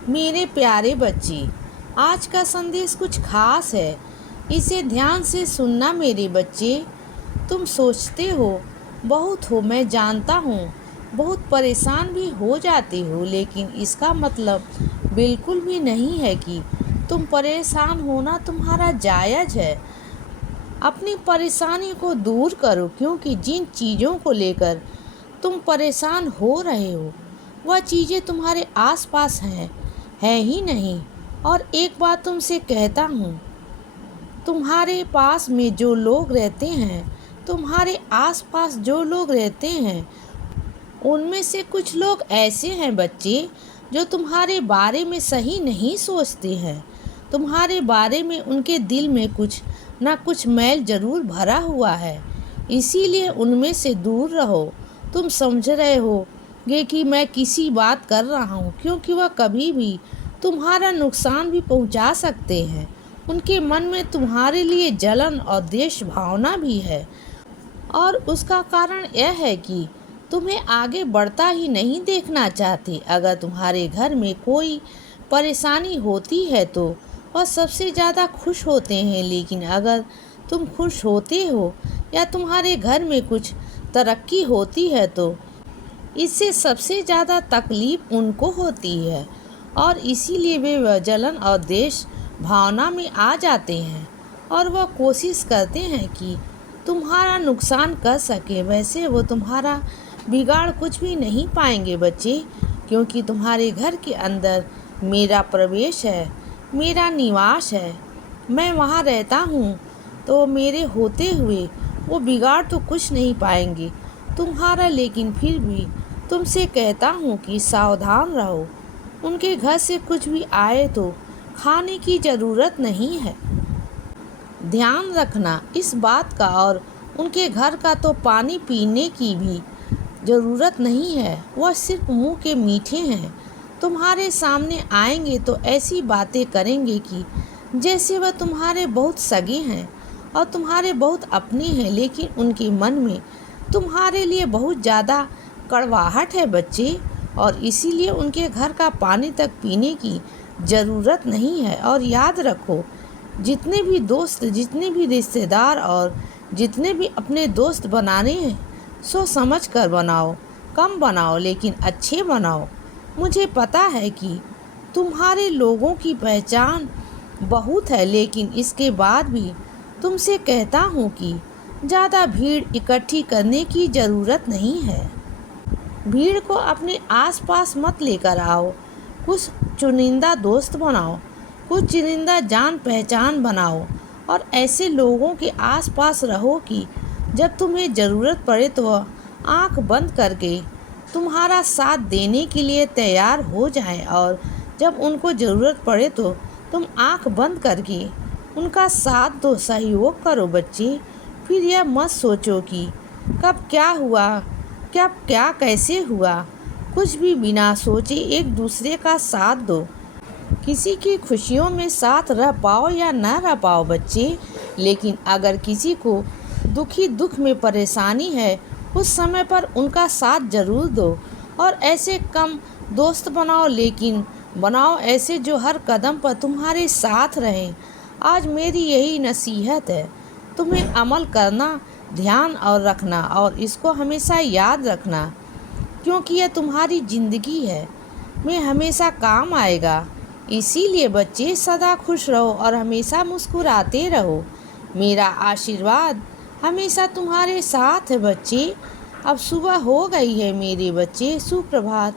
मेरे प्यारे बच्चे, आज का संदेश कुछ खास है। इसे ध्यान से सुनना मेरे बच्चे। तुम सोचते हो बहुत हो, मैं जानता हूँ, बहुत परेशान भी हो जाते हो, लेकिन इसका मतलब बिल्कुल भी नहीं है कि तुम परेशान होना तुम्हारा जायज़ है। अपनी परेशानी को दूर करो, क्योंकि जिन चीज़ों को लेकर तुम परेशान हो रहे हो वह चीज़ें तुम्हारे आसपास हैं, है ही नहीं। और एक बात तुमसे कहता हूँ, तुम्हारे पास में जो लोग रहते हैं, तुम्हारे आसपास जो लोग रहते हैं, उनमें से कुछ लोग ऐसे हैं बच्चे जो तुम्हारे बारे में सही नहीं सोचते हैं। तुम्हारे बारे में उनके दिल में कुछ ना कुछ मैल जरूर भरा हुआ है, इसीलिए उनमें से दूर रहो। तुम समझ रहे होगे कि मैं किसी बात कर रहा हूँ, क्योंकि वह कभी भी तुम्हारा नुकसान भी पहुँचा सकते हैं। उनके मन में तुम्हारे लिए जलन और देश भावना भी है, और उसका कारण यह है कि तुम्हें आगे बढ़ता ही नहीं देखना चाहते। अगर तुम्हारे घर में कोई परेशानी होती है तो वह सबसे ज़्यादा खुश होते हैं, लेकिन अगर तुम खुश होते हो या तुम्हारे घर में कुछ तरक्की होती है तो इससे सबसे ज़्यादा तकलीफ उनको होती है, और इसीलिए वे जलन और देश भावना में आ जाते हैं और वह कोशिश करते हैं कि तुम्हारा नुकसान कर सके। वैसे वो तुम्हारा बिगाड़ कुछ भी नहीं पाएंगे बच्चे, क्योंकि तुम्हारे घर के अंदर मेरा प्रवेश है, मेरा निवास है, मैं वहाँ रहता हूँ। तो मेरे होते हुए वो बिगाड़ तो कुछ नहीं पाएंगे तुम्हारा। लेकिन फिर भी तुमसे कहता हूँ कि सावधान रहो। उनके घर से कुछ भी आए तो खाने की ज़रूरत नहीं है, ध्यान रखना इस बात का। और उनके घर का तो पानी पीने की भी ज़रूरत नहीं है, वह सिर्फ मुंह के मीठे हैं। तुम्हारे सामने आएंगे तो ऐसी बातें करेंगे कि जैसे वह तुम्हारे बहुत सगे हैं और तुम्हारे बहुत अपने हैं, लेकिन उनके मन में तुम्हारे लिए बहुत ज़्यादा कड़वाहट है बच्चे, और इसीलिए उनके घर का पानी तक पीने की ज़रूरत नहीं है। और याद रखो, जितने भी दोस्त, जितने भी रिश्तेदार और जितने भी अपने दोस्त बनाने हैं, सोच समझ कर बनाओ। कम बनाओ लेकिन अच्छे बनाओ। मुझे पता है कि तुम्हारे लोगों की पहचान बहुत है, लेकिन इसके बाद भी तुमसे कहता हूँ कि ज़्यादा भीड़ इकट्ठी करने की ज़रूरत नहीं है। भीड़ को अपने आसपास मत लेकर आओ। कुछ चुनिंदा दोस्त बनाओ, कुछ चुनिंदा जान पहचान बनाओ, और ऐसे लोगों के आसपास रहो कि जब तुम्हें ज़रूरत पड़े तो वह आँख बंद करके तुम्हारा साथ देने के लिए तैयार हो जाएं, और जब उनको ज़रूरत पड़े तो तुम आँख बंद करके उनका साथ दो, सहयोग करो बच्चे। फिर यह मत सोचो कि कब क्या हुआ, कब क्या कैसे हुआ। कुछ भी बिना सोचे एक दूसरे का साथ दो। किसी की खुशियों में साथ रह पाओ या ना रह पाओ बच्चे, लेकिन अगर किसी को दुख में परेशानी है, उस समय पर उनका साथ जरूर दो। और ऐसे कम दोस्त बनाओ, लेकिन बनाओ ऐसे जो हर कदम पर तुम्हारे साथ रहें। आज मेरी यही नसीहत है, तुम्हें अमल करना, ध्यान और रखना, और इसको हमेशा याद रखना, क्योंकि यह तुम्हारी ज़िंदगी है, में हमेशा काम आएगा। इसीलिए बच्चे सदा खुश रहो और हमेशा मुस्कुराते रहो। मेरा आशीर्वाद हमेशा तुम्हारे साथ है बच्चे। अब सुबह हो गई है मेरे बच्चे, सुप्रभात।